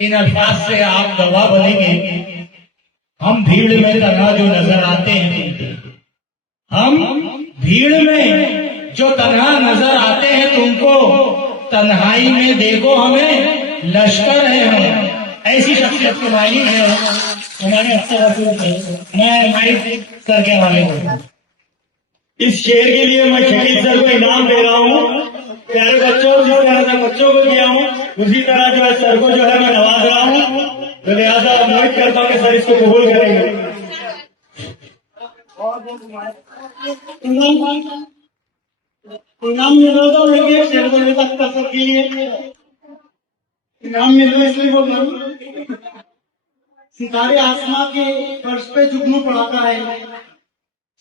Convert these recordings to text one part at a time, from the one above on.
ان الفاظ سے آپ گواہ بنیں گے. ہم بھیڑ میں تنہا جو نظر آتے ہیں، ہم بھیڑ میں جو تنہا نظر آتے ہیں تم کو، تنہائی میں دیکھو ہمیں لشکر ہے ہم. ایسی شخصیت کے مالک ہے ہمارے افسر. میں مائک سر کے حوالے کرتا ہوں. اس شعر کے لیے میں شکیل سر کو انعام دے رہا ہوں. پیارے بچوں، جس طرح سے بچوں کو دیا ہوں اسی طرح جو ہے سر کو جو ہے میں نواز رہا ہوں. تو لہٰذا امید کرتا ہوں کہ سر اس کو قبول کریں گے. انعام مل رہا تھا میرے شعر کو تک سر کے لیے انعام مل رہا ہے، اس لیے بول رہا ہوں. ستارے آسمان کے فرش پہ جگنو پڑھاتا ہے،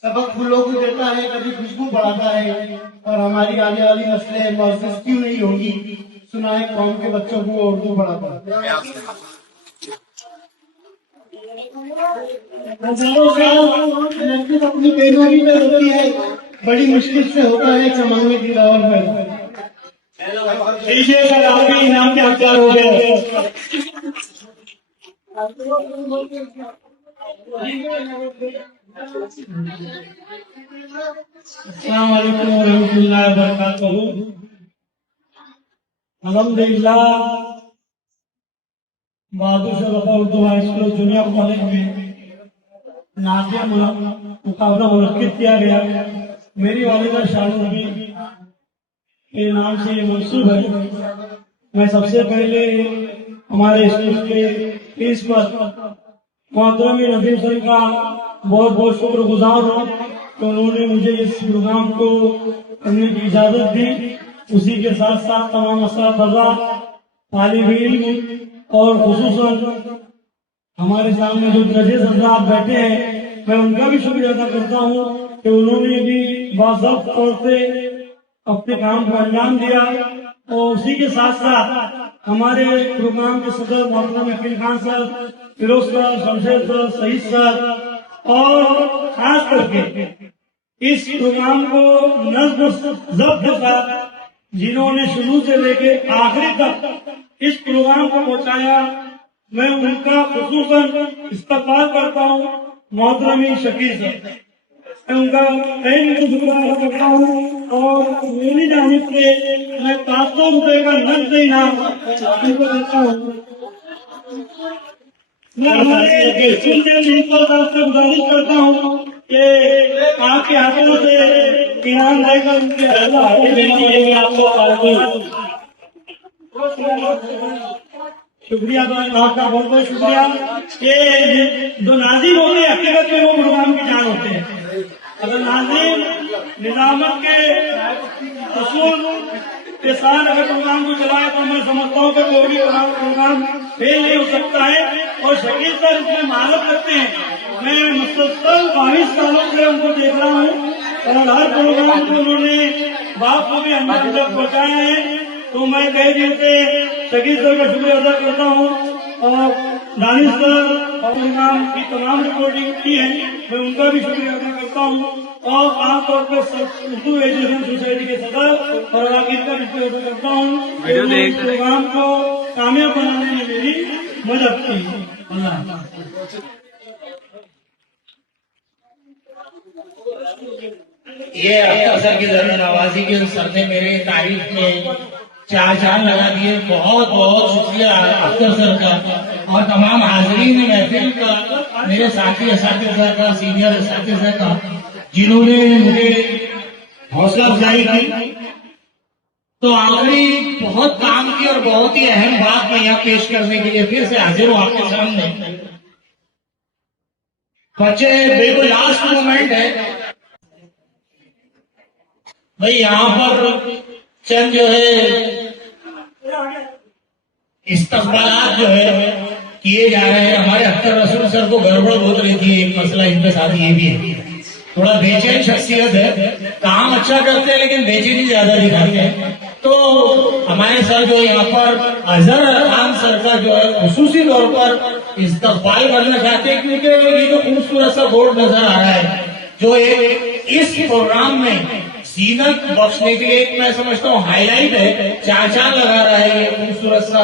سبق پھولوں کو دیتا ہے، کبھی خوشبو بڑھاتا ہے. اور ہماری آنے والی نسلیں معزز کیوں نہیں ہوگی، سنائے قوم کے بچوں کو اردو پڑھاتا ہے. ہزاروں سال محنت اپنی بےروی میں ہوتی ہے، بڑی مشکل سے ہوتا ہے چمنگے کی دور میں. سر آپ بھی انعام کے حقدار ہو گئے. السلام علیکم ورحمۃ اللہ وبرکاتہ. الحمدللہ Bahadur Shah Zafar Urdu high school junior college میں نازیہ مقابلہ منعقد کیا گیا. میری والدہ شاہ نبی کے نام سے یہ منسوب ہے. میں سب سے پہلے ہمارے اسکول کے فیس پر محترم ندیم سر کا بہت بہت شکر گزار ہوں کہ انہوں نے مجھے اس پروگرام کو کرنے کی اجازت دی. اسی کے ساتھ ساتھ تمام اساتذہ، طالب علم اور خصوصاً ہمارے سامنے جو ججز حضرات بیٹھے ہیں، میں ان کا بھی شکریہ ادا کرتا ہوں کہ انہوں نے بھی باضابطہ طور سے اپنے کام کو انجام دیا. اور اسی کے ساتھ ساتھ ہمارے پروگرام کے صدر محترم عقیل خان سر، فیروز سر، شمشیر سر، سعید سر، اور خاص کر کے اس پروگرام کو نظم و ضبط کے ساتھ جنہوں نے شروع سے لے کے آخری تک اس پروگرام کو پہنچایا، میں ان کا خصوصاً استقبال کرتا ہوں. محترم شکیل سر، میں ان کا شکریہ ادا کرتا ہوں اور میری جانب سے میں 500 روپے کا نقد انعام ان کو دیتا ہوں. میں ہمارے اسکول کے پرنسپل صاحب سے گزارش کرتا ہوں کہ آپ کے ہاتھوں سے انعام دے کر ان کے ہاتھوں دینا پڑے گا آپ کو. شکریہ آپ کا بہت بہت شکریہ. کہ جو ناظرین ہوتے ہیں حقیقت میں وہ پروگرام کی جان ہوتے ہیں. اگر ناظرین نظامت کے اصول کے ساتھ اگر پروگرام کو چلائے تو میں سمجھتا ہوں کہ کوئی بھی پروگرام فیل نہیں ہو سکتا ہے. اور شکیل سر اس میں مہارت رکھتے ہیں. میں مسلسل 22 سالوں سے ان کو دیکھ رہا ہوں اور ہر پروگرام کو انہوں نے باپ کو بھی انجام تک پہنچایا ہے. تو میں کئی دن سے شکیل سر کا شکریہ ادا کرتا ہوں اور دانش سر اور پروگرام کی تمام رپورٹنگ کی ہے، میں ان کا بھی شکریہ ادا کرتا ہوں. اور عام طور پر اردو ایجوکیشن سوسائٹی کے صدر اور علاقے کا بھی شکریہ ادا کرتا ہوں کہ انہوں نے اس پروگرام کو کامیاب بنانے میں میری مدد کی. یہ اختر سر کی ذریعہ نوازی کے سر نے میرے تعریف میں 4 چاند لگا دیے. بہت بہت شکریہ اختر سر کا اور تمام حاضرین محفل کا، میرے ساتھی اساتذہ کا، سینئر اساتذہ کا، جنہوں نے مجھے حوصلہ افزائی کی. تو آخری بہت کام کی اور بہت ہی اہم بات میں یہاں پیش کرنے کے لیے پھر سے حاضر ہوں آپ کے سامنے. بچے بالکل لاسٹ مومنٹ ہے بھائی. یہاں پر چند جو ہے استقبالات جو ہے کیے جا رہے ہیں. ہمارے اختر رسول سر کو گڑبڑ بہت رہتی ہے. ایک مسئلہ ان کے ساتھ یہ بھی ہے، تھوڑا بے چین شخصیت ہے. کام اچھا کرتے ہیں لیکن بے چینی زیادہ دکھاتے ہیں. تو ہمارے سر جو یہاں پر اظہر خان سر کا جو ہے خصوصی طور پر استقبال کرنا چاہتے ہیں، کیونکہ یہ جو خوبصورت سا بورڈ نظر آ رہا ہے جو اس پروگرام میں زینت بخشنے کے لیے ایک میں سمجھتا ہوں ہائی لائٹ ہے. 4 چاند لگا رہا ہے یہ خوبصورت سا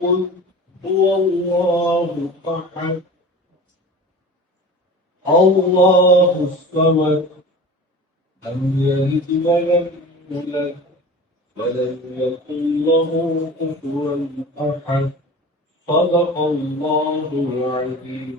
قل هو الله أحد الله الصمد لم يلد ولم يولد ولم يكن له كفوا أحد صدق الله العظيم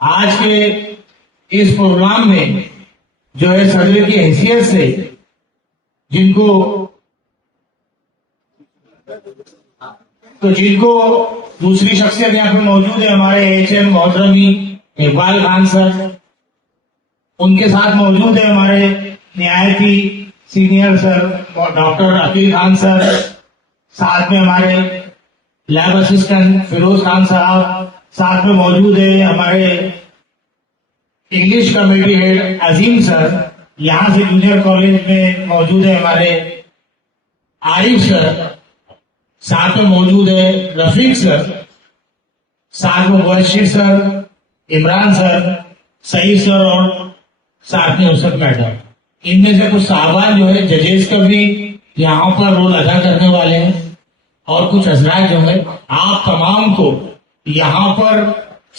آج کے اس پروگرام میں جو ہے صدر کی حیثیت سے جن کو دوسری شخصیت یہاں پہ موجود ہے، ہمارے ایچ ایم محترمی اقبال خان سر، ان کے ساتھ موجود ہے ہمارے نہایتی senior sir doctor Aqeel Khan sir, ساتھ میں ہمارے لیب اسسٹنٹ فیروز خان صاحب، ساتھ میں موجود ہے ہمارے انگلش کمیٹی ہیڈ عظیم سر، یہاں سے جونیئر کالج میں موجود ہے ہمارے عارف سر، ساتھ میں موجود ہے رفیق سر، ساتھ میں مبشر سر، عمران سر، سعید سر اور ساتھ میں نصرت میڈم۔ ان میں سے کچھ صاحبان جو ہے ججز کا بھی یہاں پر رول ادا کرنے والے ہیں، اور کچھ حضرات جو ہے آپ تمام کو یہاں پر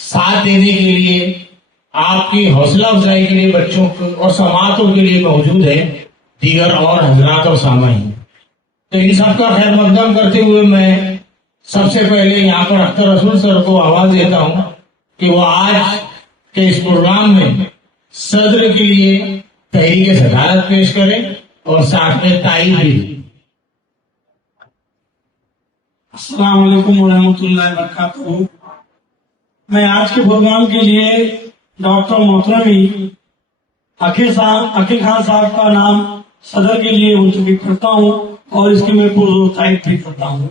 ساتھ دینے کے لیے، آپ کی حوصلہ افزائی کے لیے بچوں کو اور سماعتوں کے لیے موجود ہے دیگر اور حضرات اور سامعین۔ تو ان سب کا خیر مقدم کرتے ہوئے میں سب سے پہلے یہاں پر اختر رسول سر کو آواز دیتا ہوں کہ وہ آج کے اس پروگرام میں صدر کے لیے تحریک صدارت پیش کریں اور ساتھ میں تائید بھی دیں۔ السلام علیکم ورحمۃ اللہ وبرکاتہ۔ میں آج کے پروگرام کے لیے ڈاکٹر محترمی عقیل خان صاحب کا نام صدر کے لیے منتخب کرتا ہوں اور اس کی میں پرزور تائید بھی کرتا ہوں۔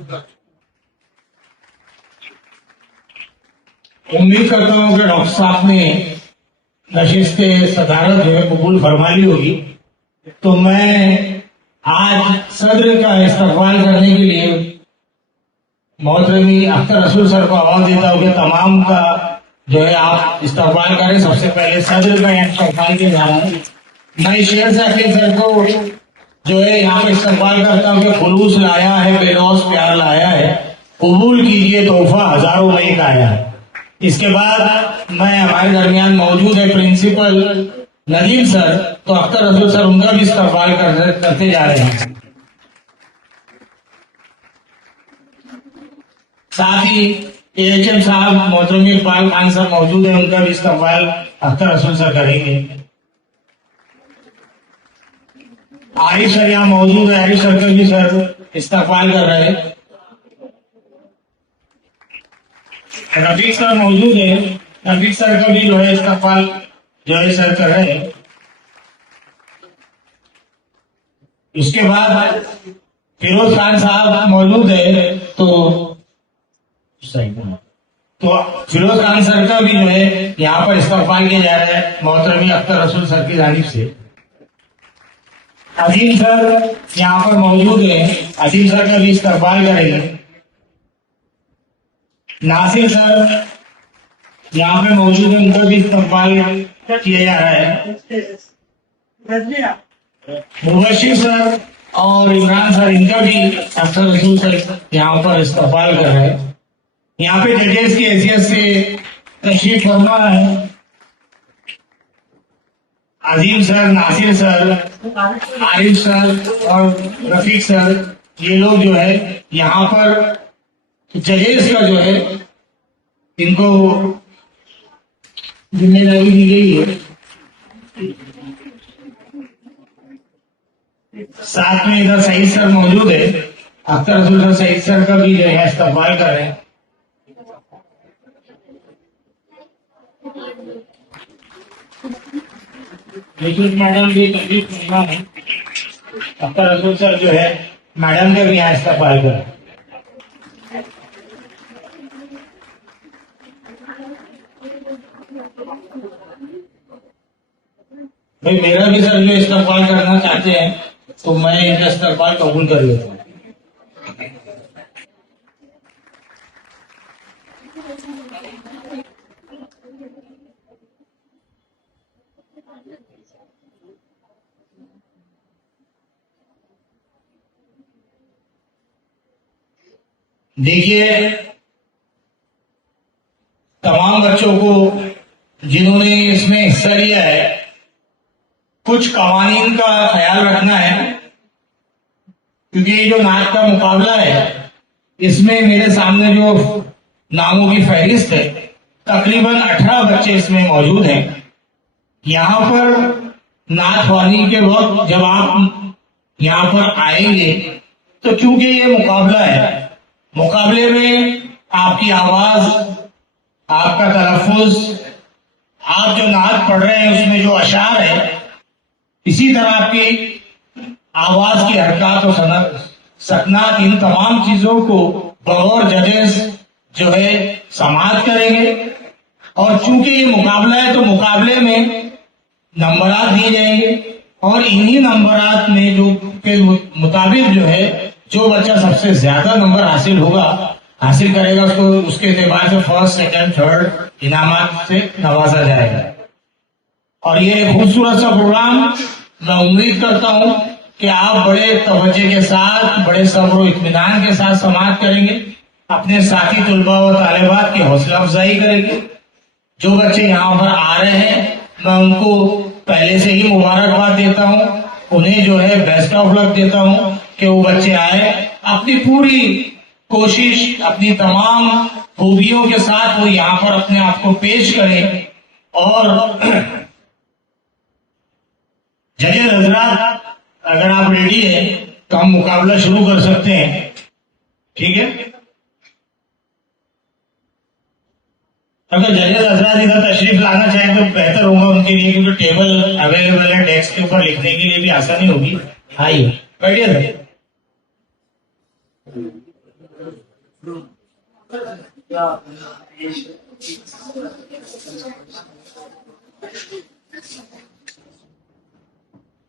امید کرتا ہوں کہ ڈاکٹر صاحب نے نشست صدارت جو ہے قبول فرما لی ہوگی، تو میں آج صدر کا استقبال کرنے کے لیے محترمی اختر رسول سر کو آواز دیتا ہوں کہ تمام کا جو ہے آپ استقبال کریں۔ سب سے پہلے صدر کا یہاں استقبال کیا جا رہا ہے۔ میں شیر سے عقیل سر کو جو ہے یہاں پہ استقبال کرتا ہوں کہ خلوص لایا ہے، بے لوث پیار لایا ہے، قبول کیجئے تحفہ ہزاروں میں ایک آیا ہے۔ اس کے بعد میں ہمارے درمیان موجود ہے پرنسپل ندیم سر، تو اختر رسول سر ان کا بھی استقبال کرتے جا رہے ہیں۔ ساتھ ہی ایچ ایم صاحب محترم اقبال خان سر موجود ہیں، ان کا بھی استقبال اختر رسول سر کریں گے۔ عارف سر یہاں موجود ہے، عارف سر کا بھی سر استقبال کر رہے ہیں۔ رفیق سر موجود ہے، رفیق سر کا بھی جو ہے استقبال جو ہے سر کر رہے ہیں۔ اس کے بعد فیروز خان صاحب موجود ہے، تو فیروز خان سر کا بھی جو ہے یہاں پر استقبال کیا جا رہا ہے محترمی اختر رسول سر کی جانب سے۔ عظیم سر یہاں پر موجود ہے، عظیم سر کا بھی استقبال کریں گے۔ ناصر سر یہاں پہ موجود ہے، ان کا بھی استقبال کیا جا رہا ہے۔ مبشر سر اور عمران سر، ان کا بھی اختر رسول سر یہاں پر استقبال کر رہے ہیں۔ یہاں پہ ججز کی حیثیت سے تشریف فرما ہے عظیم سر، ناصر سر، عارف سر اور رفیق سر، یہ لوگ جو ہے یہاں پر ججز کا جو ہے ان کو ذمہ داری دی گئی ہے۔ ساتھ میں ادھر سعید سر موجود ہے، اختر رسول سر سعید سر کا بھی جو ہے استقبال کر رہے ہیں۔ میڈم بھی تشریف فرما ہے، اختر رسول سر جو ہے میڈم کا بھی یہاں استقبال کر رہے ہیں۔ بھائی میرا بھی سر جو استقبال کرنا چاہتے ہیں تو میں ان کا استقبال قبول کر لیتا ہوں۔ دیکھیے تمام بچوں کو جنہوں نے اس میں حصہ لیا ہے، کچھ قوانین کا خیال رکھنا ہے، کیونکہ یہ جو نعت کا مقابلہ ہے اس میں میرے سامنے جو ناموں کی فہرست ہے، تقریباً 18 بچے بچے اس میں موجود ہیں. یہاں پر نعت خوانی کے وقت جب آپ یہاں پر آئیں گے تو چونکہ یہ مقابلہ ہے، مقابلے میں آپ کی آواز، آپ کا تلفظ، آپ جو نعت پڑھ رہے ہیں اس میں جو اشعار ہے، اسی طرح آپ کی آواز کی حرکات و سکنات، ان تمام چیزوں کو بغور ججز جو ہے سماعت کریں گے. اور چونکہ یہ مقابلہ ہے تو مقابلے میں نمبرات دیے جائیں گے، اور انہی نمبرات میں جو کے مطابق جو ہے جو بچہ سب سے زیادہ نمبر حاصل کرے گا اس کے اعتبار سے فرسٹ، سیکنڈ، تھرڈ انعامات سے نوازا جائے گا. اور یہ ایک خوبصورت سا پروگرام، میں امید کرتا ہوں کہ آپ بڑے توجہ کے ساتھ، بڑے صبر و اطمینان کے ساتھ سماعت کریں گے، اپنے ساتھی طلباء و طالبات کی حوصلہ افزائی کریں گے. جو بچے یہاں پر آ رہے ہیں میں ان کو پہلے سے ہی مبارکباد دیتا ہوں، انہیں جو ہے بیسٹ آف لک دیتا ہوں کہ وہ بچے آئے، اپنی پوری کوشش، اپنی تمام خوبیوں کے ساتھ وہ یہاں پر اپنے آپ کو پیش کریں. اور ججز حضرات اگر آپ ریڈی ہیں تو ہم مقابلہ شروع کر سکتے ہیں. ٹھیک ہے؟ اگر ججز حضرات ادھر تشریف لانا چاہیں تو بہتر ہوگا ان کے لیے، کیونکہ ٹیبل اویلیبل ہے، ڈیسک کے اوپر لکھنے کے لیے بھی آسانی ہوگی. آئیے بیٹھیے سر.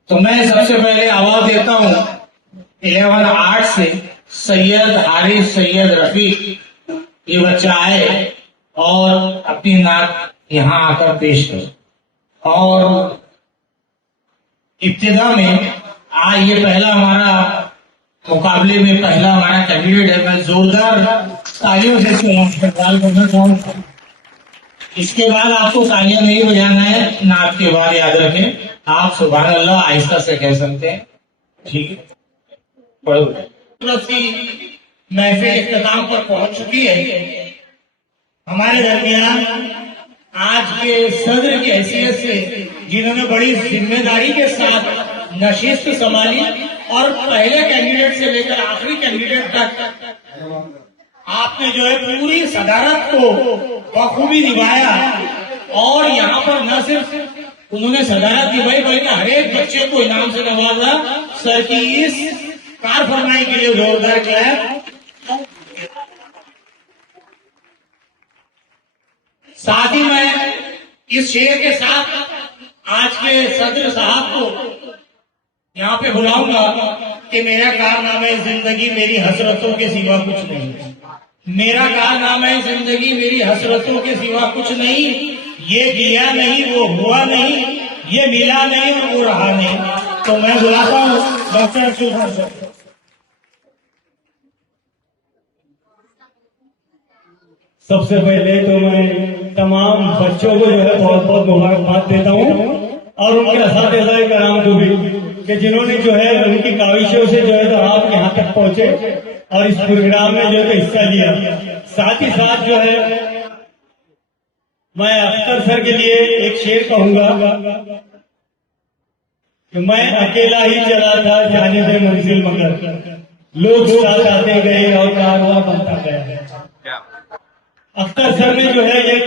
تو میں سب سے پہلے آواز دیتا ہوں 11 آرٹ سے سید حارث سید رفیق. یہ بچہ آئے اور اپنی نعت یہاں آ کر پیش کرے. اور ابتدا میں یہ پہلا ہمارا مقابلے میں پہلا ہمارا کینڈیڈیٹ ہے. میں زوردار تالیوں سے استقبال کرنا چاہوں گا. اس کے بعد آپ کو تالیاں نہیں بجانا ہے، نعت کے بعد یاد رکھیں آپ سبحان اللہ آہستہ سے کہہ سکتے ہیں. ٹھیک ہے؟ پڑھو. محفل اختتام پر پہنچ چکی ہے. ہمارے درمیان آج کے صدر کی حیثیت سے جنہوں نے بڑی ذمہ داری کے ساتھ نشست سنبھالی اور پہلے کینڈیڈیٹ سے لے کر آخری کینڈیڈیٹ تک آپ نے جو ہے پوری صدارت کو بخوبی نبھایا. اور یہاں پر نہ صرف انہوں نے صدارت نبھائی بلکہ ہر ایک بچے کو انعام سے نوازا. سر کی اس کار فرمائی کے لیے زوردار کلیپ. ساتھ ہی میں اس شعر کے ساتھ آج کے صدر صاحب کو یہاں پہ بلاؤں گا کہ میرا کارنامہ زندگی میری حسرتوں کے سوا کچھ نہیں. میرا کارنامہ زندگی میری حسرتوں کے سوا کچھ نہیں. یہ دیا نہیں، وہ ہوا نہیں، یہ ملا نہیں اور وہ رہا نہیں. تو میں بلاتا ہوں ڈاکٹر سوبھا سر. سب سے پہلے تو میں تمام بچوں کو جو ہے بہت بہت مبارکباد دیتا ہوں، اور ان کے اساتذہ کرام کو بھی کہ جنہوں نے جو ہے ان کی کاوشوں سے جو ہے تو آپ یہاں تک پہنچے اور اس پروگرام میں جو ہے حصہ لیا. ساتھ ہی ساتھ جو ہے میں اختر سر کے لیے ایک شعر کہوں گا کہ میں اکیلا ہی چلا تھا جانب منزل مگر لوگ ساتھ آتے گئے اور کارواں بنتا گیا. اختر سر نے جو ہے ایک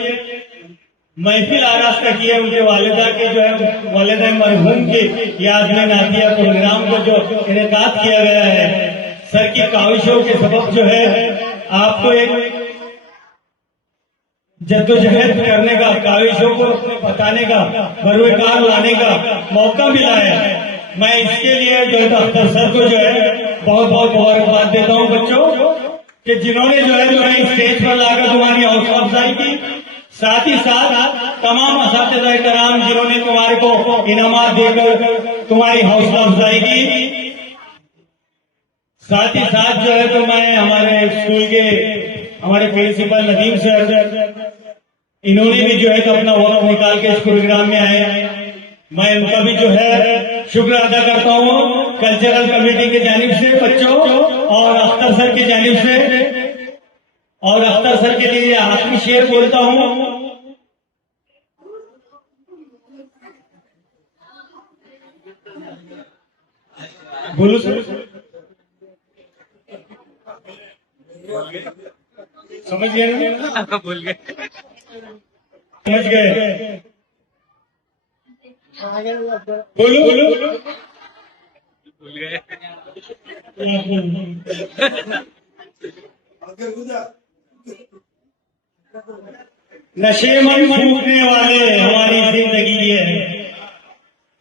محفل آراستہ کی ہے ان کے والدہ کے جو ہے والدہ مرحوم کے یاد میں نعتیہ پروگرام کو جو انعقاد کیا گیا ہے. سر کی کاوشوں کے سبب جو ہے آپ کو ایک جدوجہد کرنے کا، کاوشوں کو بتانے کا، بروئے کار لانے کا موقع ملا ہے. میں اس کے لیے جو ہے اختر سر کو جو ہے بہت بہت مبارکباد دیتا ہوں بچوں کہ جنہوں نے جو ہے تمہیں اسٹیج پر لا کر تمہاری حوصلہ افزائی کی. ساتھ ہی ساتھ تمام اساتذہ کرام جنہوں نے تمہارے کو انعامات دے کر تمہاری حوصلہ افزائی کی. ساتھ ہی ساتھ جو ہے تو میں ہمارے اسکول کے ہمارے پرنسپل ندیم سر، انہوں نے بھی جو ہے تو اپنا وقت نکال کے اس پروگرام میں آئے. میں ان کا بھی جو ہے شکر ادا کرتا ہوں کلچرل کمیٹی کی جانب سے بچوں اور اختر سر کی جانب سے. اور اختر سر کے لیے آخری شعر بولتا ہوں بولو سر. سمجھ گئے نا؟ بھول گئے. سمجھ گئے. بولو بولو. بھول گئے. نشے من پھونکنے والے ہماری زندگی یہ ہے.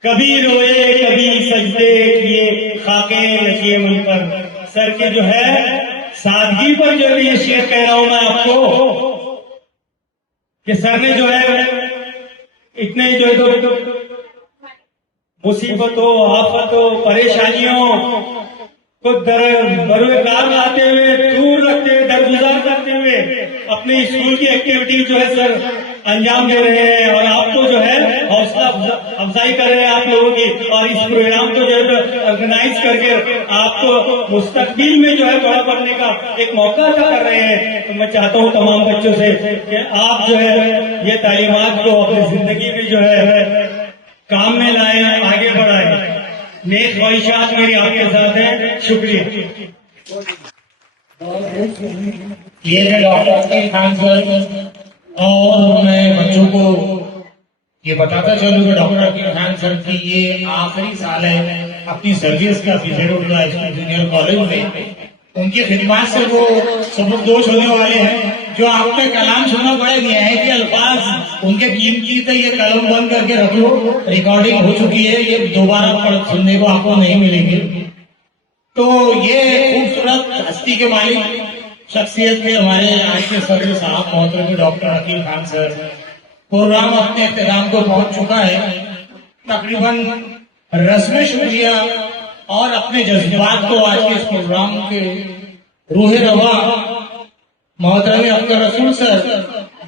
کبھی روئے کبھی سجدے کیے خاکے نشے من پر. سر کے جو ہے سادگی پر جو ہے یہ شعر کہہ رہا ہوں میں آپ کو کہ سر نے جو ہے اتنے جو ہے مصیبتوں آفتوں پریشانیوں کو بروئے کار لاتے ہوئے دور رکھتے ہوئے درگزار کرتے ہوئے اپنی اسکول کی ایکٹیویٹی جو ہے سر انجام دے رہے ہیں اور آپ کو جو ہے حوصلہ افزائی کر رہے ہیں آپ لوگوں کی اور اس پروگرام کو جو ہے آرگنائز کر کے آپ کو مستقبل میں جو ہے بڑا بننے کا ایک موقع عطا کر رہے ہیں. تو میں چاہتا ہوں تمام بچوں سے کہ آپ جو ہے یہ تعلیمات کو اپنی زندگی میں جو ہے کام میں لائیں آگے بڑھائیں. نیک خواہشات میری آپ کے ساتھ ہیں. شکریہ. یہ ہے ڈاکٹر خان سر اور میں بچوں کو یہ بتاتا چلوں کہ ڈاکٹر عقیل خان سر کی یہ آخری سال ہے اپنی سروس کا فیزر اردو جونیئر کالج میں. ان کی خدمات سے وہ سبکدوش ہونے والے ہیں. جو آپ نے کلام سنا بڑے نہایتی الفاظ ان کے قیمتی تھے. یہ قلم بند کر کے رکھ لو, ریکارڈنگ ہو چکی ہے, یہ دوبارہ سننے کو آپ کو نہیں ملے گی. تو یہ خوبصورت ہستی کے مالک شخصیت کے ہمارے آج کے صدر صاحب محترم ڈاکٹر عقیل خان سر. پروگرام اپنے اختتام کو پہنچ چکا ہے. تقریباً رسم شکریہ اور اپنے جذبات کو آج کے اس پروگرام کے روح روا محترم اختر رسول سر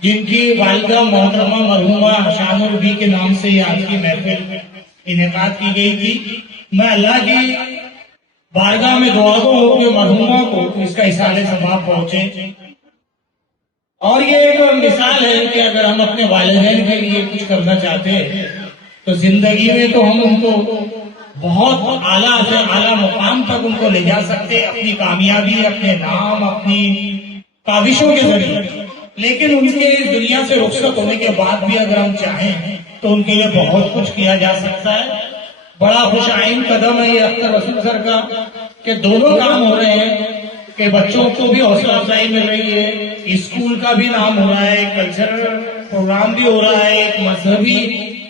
جن کی والدہ محترمہ مرحومہ شان البی کے نام سے یہ آج کی محفل انعقاد کی گئی تھی. میں اللہ کی بارگاہ میں دعا گو ہوں کہ مرحومہ کو اس کا اصالِ ثواب پہنچے. اور یہ ایک مثال ہے کہ اگر ہم اپنے والدین کے لیے کچھ کرنا چاہتے ہیں تو زندگی میں تو ہم ان کو بہت اعلیٰ سے اعلیٰ مقام تک ان کو لے جا سکتے اپنی کامیابی, اپنے نام, اپنی کاوشوں کے ذریعے. لیکن ان کے اس دنیا سے رخصت ہونے کے بعد بھی اگر ہم چاہیں تو ان کے لیے بہت کچھ کیا جا سکتا ہے. بڑا خوش آئند قدم ہے یہ اختر رسول سر کا کہ دونوں کام ہو رہے ہیں کہ بچوں کو بھی حوصلہ افزائی مل رہی ہے, اسکول کا بھی نام ہو رہا ہے, کلچرل پروگرام بھی ہو رہا ہے, ایک مذہبی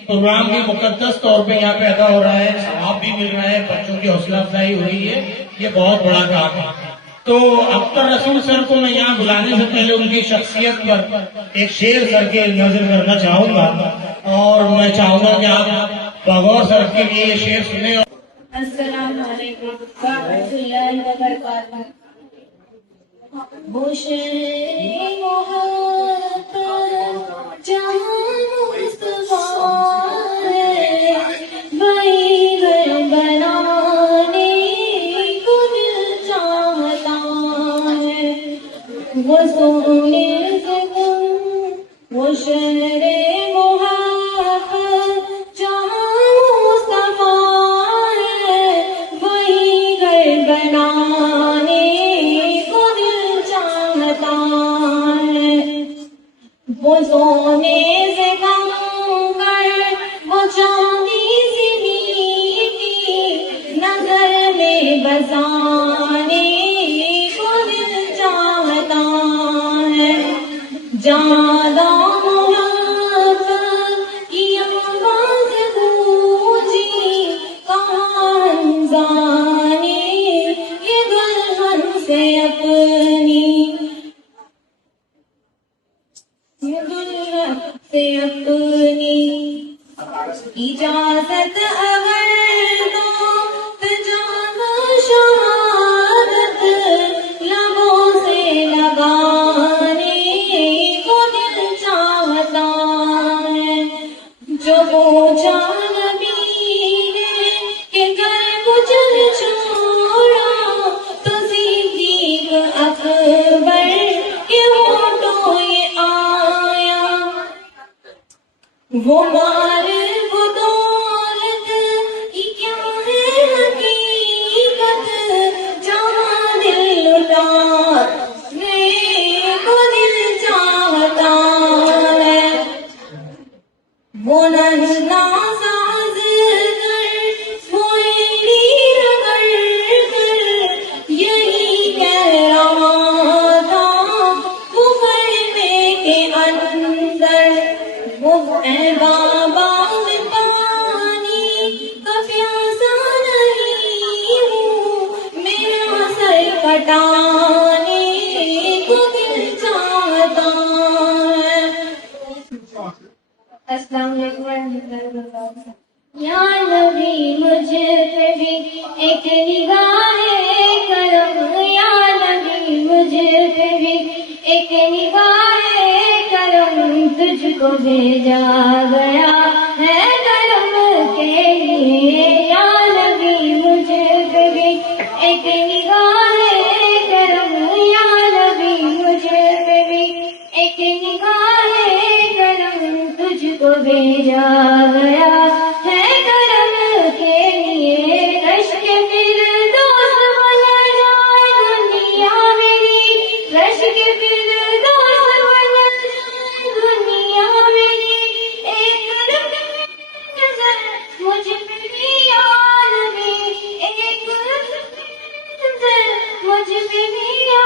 پروگرام بھی مقدس طور پہ یہاں پہ ادا ہو رہا ہے, ثواب بھی مل رہا ہے, بچوں کی حوصلہ افزائی ہو رہی ہے. یہ بہت بڑا کام ہے. تو اختر رسول سر کو میں یہاں بلانے سے پہلے ان کی شخصیت پر ایک شعر کر کے نظر کرنا چاہوں گا اور میں چاہوں گا کہ آپ بغور سر کے لیے یہ شعر سنیں. السلام علیکم ورحمۃ اللہ وبرکاتہ. وہ شہر محبت جہاں مصطفیٰ ہے, وہی گھر بنانے کو دل چاہتا ہے. وہ سونے سے کم وہ شہر محبت جہاں مصطفیٰ ہے, وہی گھر بنانے کو دل چاہتا ہے. وہ سونے سے کم کر وہ چاندی سی میٹھی نظر میں بسانے کو دل چاہتا ہے. زیادہ محبت کی آواز گونجی کہاں ہنزانے یہ دلہن سے اپنی, یہ دلہن سے اپنی اجازت اگر دو تو جانا شہادت لبوں سے لگانے کو دل چاہتا ہے. جو پوچھا نبی نے کہ گھر کو چل چھوڑا تو صدیق اکبر کے ہونٹوں یہ آیا. وہ مال وہ دولت یہ کیا ہے حقیقت وہ نشنا ساز کر موئلی رگڑ کر یہی کہہ رہا تھا وہ خیمے کے اندر، وہ اے بابا میں پانی کا پیاسا نہیں ہوں، میرا سر کٹانے کو دل چاہتا ہے۔ السلام علیکم ورحمۃ اللہ وبرکاتہ۔ یا نبی مجھ پہ بھی ایک نگاہ کرم، یا نبی مجھ پہ بھی ایک نگاہ کرم، تجھ کو بھیجا گیا ہے کرم کے لیے۔ یا نبی مجھ پہ بھی ایک نگاہ کرم، یا نبی مجھ پہ بھی ایک نگاہ کرم، تجھ کو بھیجا گیا ہے کرم کے لیے۔ رش کے فردوس بن جائے دنیا میری، رش کے فردوس بن جائے دنیا میری، ایک نظر مجھ پہ بھی یا نبی، ایک نظر مجھ پہ بھی یا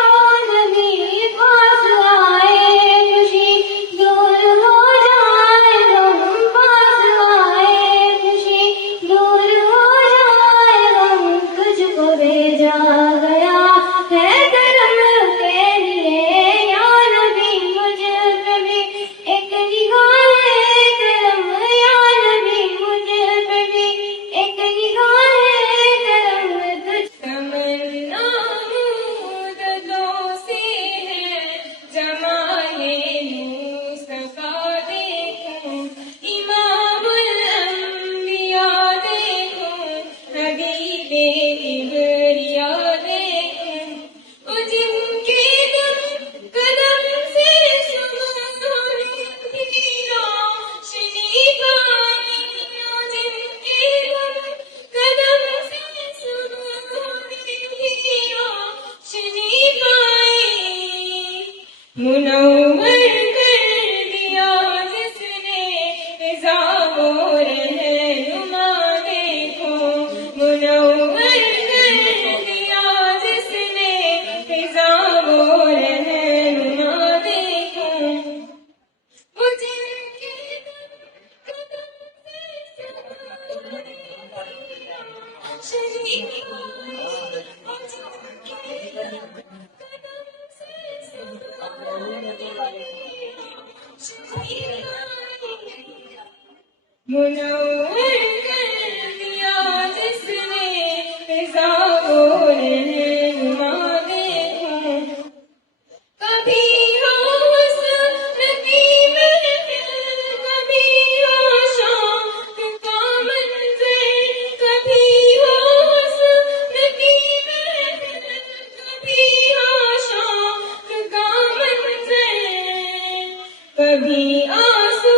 نبی، پاس آئے خوشی دور ہو جائے غم، پاس آئے خوشی دور ہو جائے غم، تجھ کو بھیجا گیا ہے کرم کے لیے۔ یا نبی مجھ پہ بھی ایک نگاہ کرم، یا نبی مجھ پہ بھی ایک نگاہ کرم، تجھ تمنا مددوں سے ہے جمال مصطفیٰ دیکھوں، امام الانبیاء دیکھوں، حبیب ابریا دیکھوں، وہ جن کے قدم سے سنی روشنی پائی، جن کے قدم سے سنی روشنی پائی، منور کر دیا جس نے فضا و رہنما دیکھو، منور کر دیا جس نے فضا و رہنما دیکھو، وہ جن کے قدم سے روشنی پائی، وہ جن کے قدم سے منور کر دیا جس نے فضا و رہنما دیکھوں، کبھی حسن کی محفل، کبھی شوق کا منظر، کبھی حسن کی محفل، کبھی شوق کا منظر، کبھی آنسو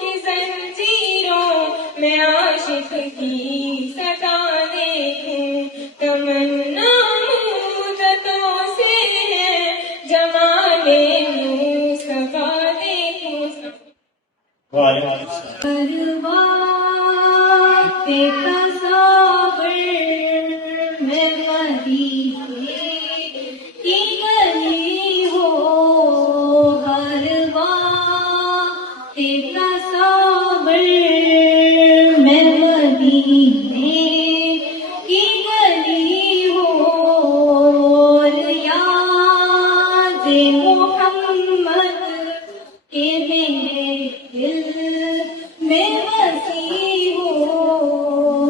کی زنجیروں میں عاشق کی صدا دیکھوں، تمنا مدتوں سے ہے جمال مصطفیٰ دیکھوں۔ وعلیکم السلام۔ کروا پہ تصور میں مدینے کی گلی ہو، کروا پہ تصور میں مدینے کی گلی ہو، یاد محمد کہ میرے دل میں بسی ہو،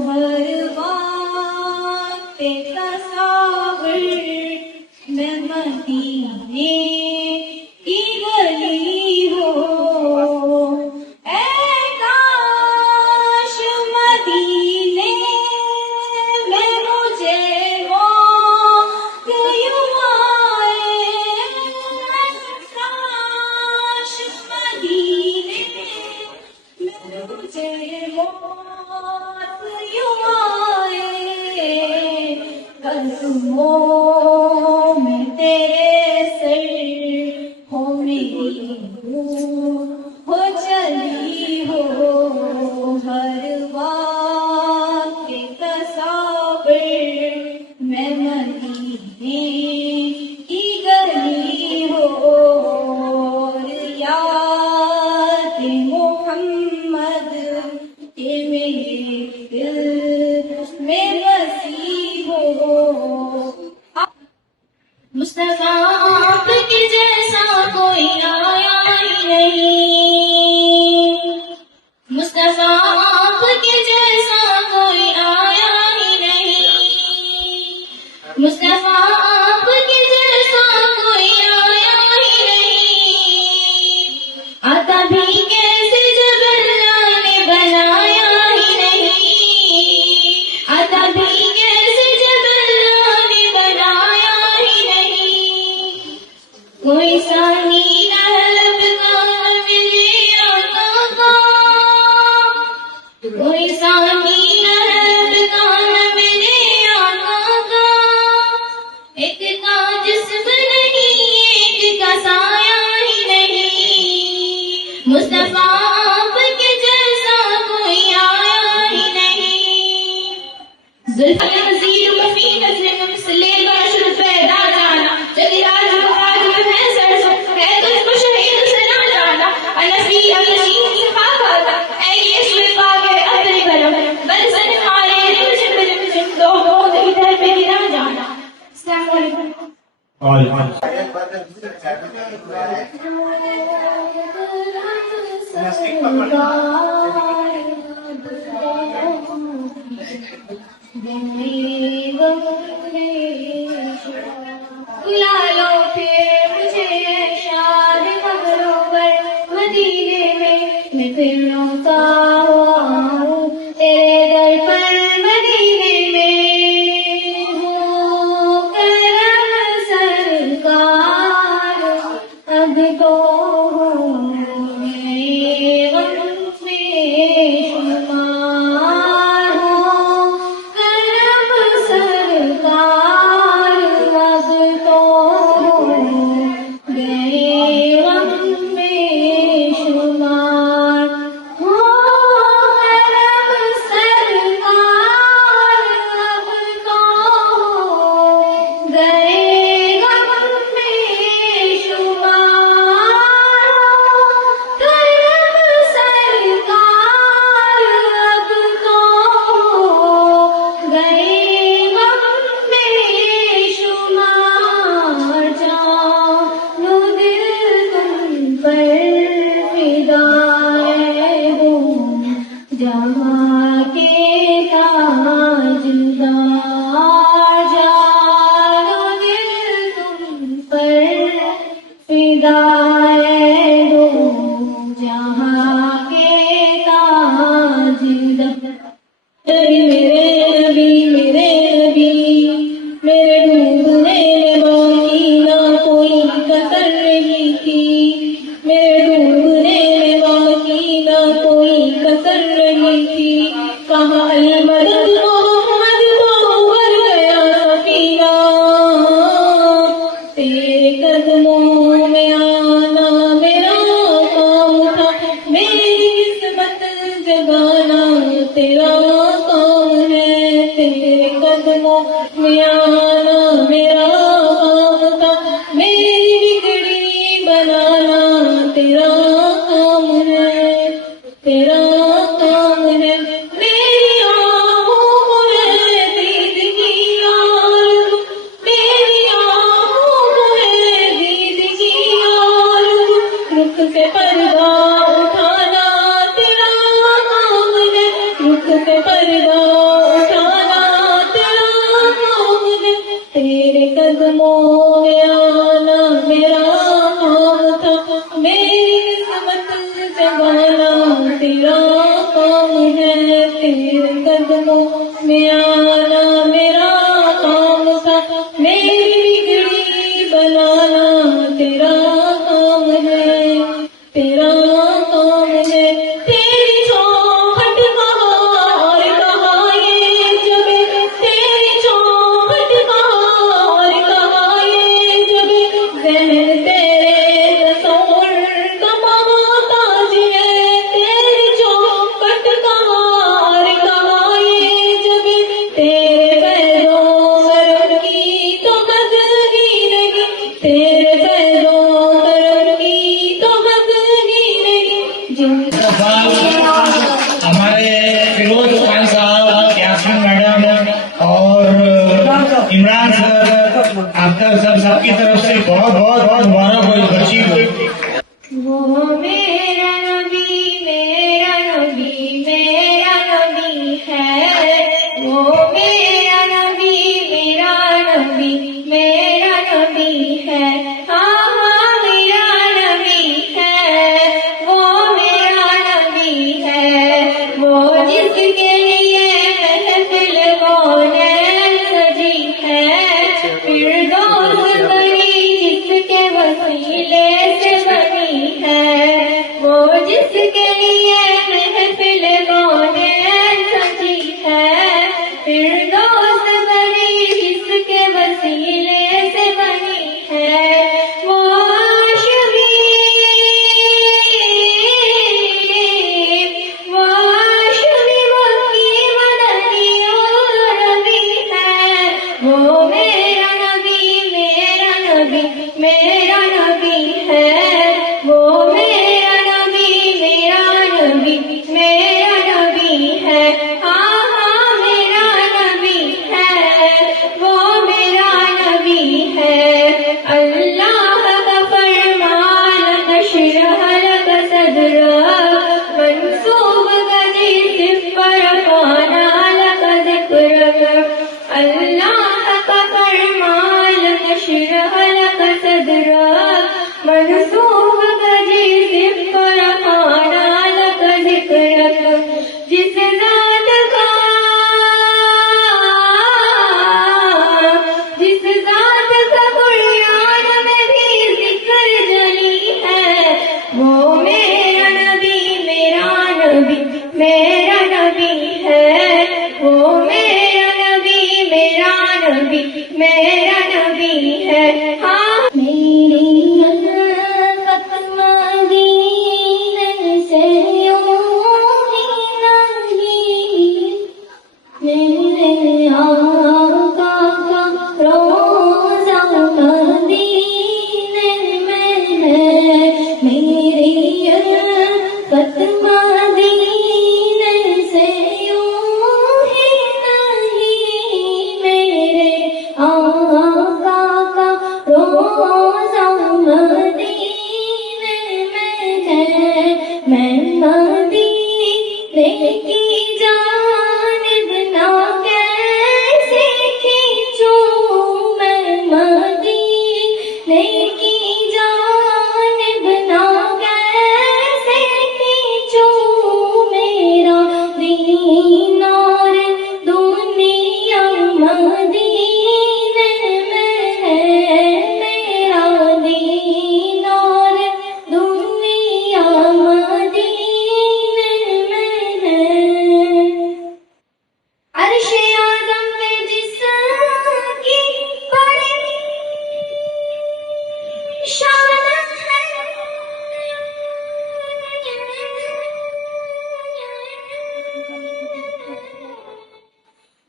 ہر بات تصور میں مدینے کی گلی ہو، اے کاش مدینے میں مجھے موت یوں آئے، کاش مدینے میں مجھے موت یوں آئے، قدموں میں تیرے سر ہو میری روح ہو چلی ہو، میں پھر روتا ہوں تیرے در پر مدینے میں ہو کرم سرکار اب تو ہو گئے غم میں شمار ہو کرم سرکار اب تو ہو گئے غم میں شمار ہو کرم سرکار اب تو ہو گئے غم میں شمار کرم سرکار اب تو ہو گئے غم میں شمار جانو دل تم پر فدائے ہوں جہاں کے تاجدار جانو دل تم پر فدائے ہوں جہاں کے تاجدار میرے نبی میرے نبی میرے ڈھونڈنے میں باقی نہ کوئی کسر نہیں تھی میرے ڈھونڈنے میں باقی نہ کوئی کسر نہیں تھی کہاں المدد محمد تو بھر گیا سفینہ تیرے قدموں میں آنا میرا کام تھا میری قسمت جگانا تیرا کام ہے تیرے قدموں میں آنا میرا کام تھا میری بگڑی بنانا تیرا کام ہے تیرا کام ہے میری آنکھوں کو ہے دید کی آرزو میری آنکھوں کو ہے دید کی آرزو رخ سے پردہ اٹھانا تیرا کام ہے رخ سے پردہ اٹھانا تیرا کام ہے تیرے قدموں میں آنا میرا کام تھا میری قسمت جگانا تیرا کام ہے تیرے قدموں میں آنا میرا کام تھا میری بگڑی بنانا تیرا کام ہے تیرا کام ہے تیری چوکھٹ کہاں اور کہاں یہ جب تیری چوکھٹ کہاں اور کہاں یہ جب ذہن تیرے تصور کا محتاج ہے تیری چوکھٹ کہاں اور کہاں یہ جب تیرے پیروں کرم کی تو حد ہی نہیں تیرے پیروں کرم کی تو حد ہی نہیں جن ہمارے فیروز خان صاحب یاسمین میڈم اور عمران سر اختر سر سب کی طرف سے بہت بہت بہت مبارک ہو خوشی وہ میرا نبی میرا نبی میرا نبی ہے وہ میرا نبی میرا نبی میرا نبی ہے ہاں ہاں میرا نبی ہے وہ میرا نبی ہے وہ جس کے لیے محفل کونین سجی ہے فردوس بنی جس کے وسیلے میرا نبی ہے، وہ میرا نبی، میرا نبی، میرا نبی ہے، ہاں میری الفت مدینے سے یوں ہی نہیں، میرے آقا کا روزہ مدینے میں ہے، میری الفت مدینے سے یوں ہی نہیں، میرے آقا کا روزہ مدینے میں ہے، میں مدینے کی جانب نہ کیسے کھینچوں، میں مدینے کی جانب نہ کیسے کھینچوں، میرا دین اور دنیا مدینے میں ہے، میرا دین اور دنیا مدینے میں ہے، عرش اعظم پہ جس کی بڑی شان ہے،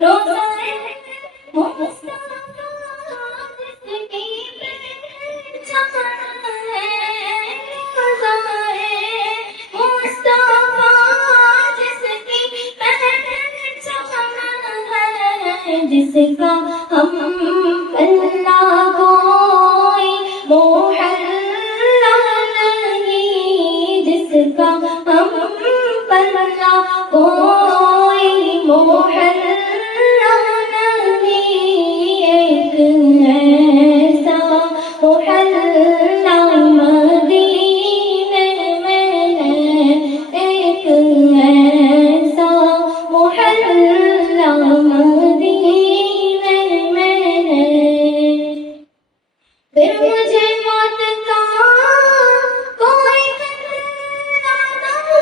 روزہ مصطفیٰ جس کی پہچان ہے، روزہ مصطفیٰ جس کی پہچان ہے، جس کا ہم اللہ کوئی محلہ نہیں، جس کا ہم اللہ کوئی محلہ نہیں، ایک ایسا محلہ مدینے میں ہے، ایک ایسا محلہ مدینے میں ہے، پھر مجھے موت کا کوئی خطرہ نہ ہو،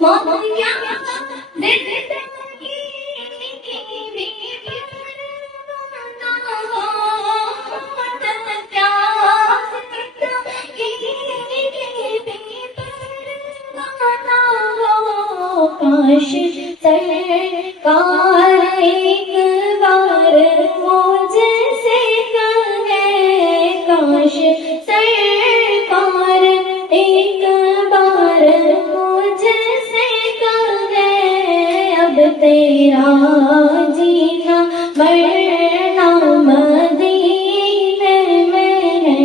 موت کیا زندگی کی بھی پرواہ نہ ہو، موت کیا زندگی کی بھی پرواہ نہ ہو، کاش سرکار ایک بار مجھ سے کہے، کاش سرکار ایک بار مجھ سے کہے، اب تیرا جینا مرنا مدینے میں ہے،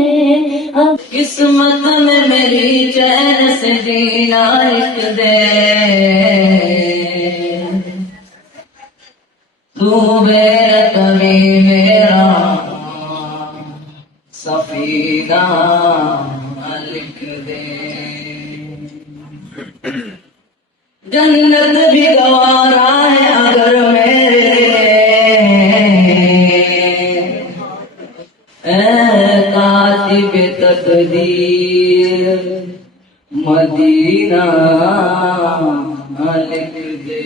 اب قسمت میں میری چین سے جینا لکھ دے، تو میرا کبھی میرا سفینہ لکھ دے، جنت بھی گوارا ہے اگر میرے اے کاتب تقدیر مدینہ لکھ دے،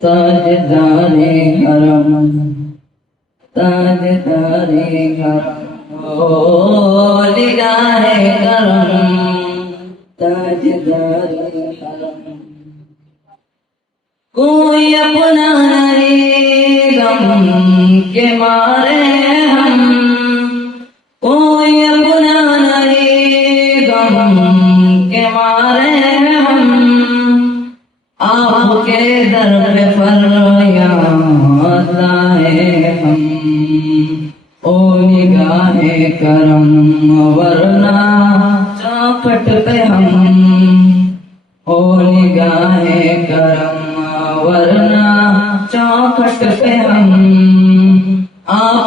تاجدار حرم، تاجدار حرم، او نگاہ کرم، تاجدار حرم، کوئی اپنا نہیں غم کے مارے ہم، کوئی اپنا نہیں غم کے مارے ہم، آپ کے در پہ فریاد لائے ہم، او نگاہ کرم، ورنہ چوکھٹ پہ ہم، او نگاہ کرم ورنہ چوکھٹ پہ ہم، آپ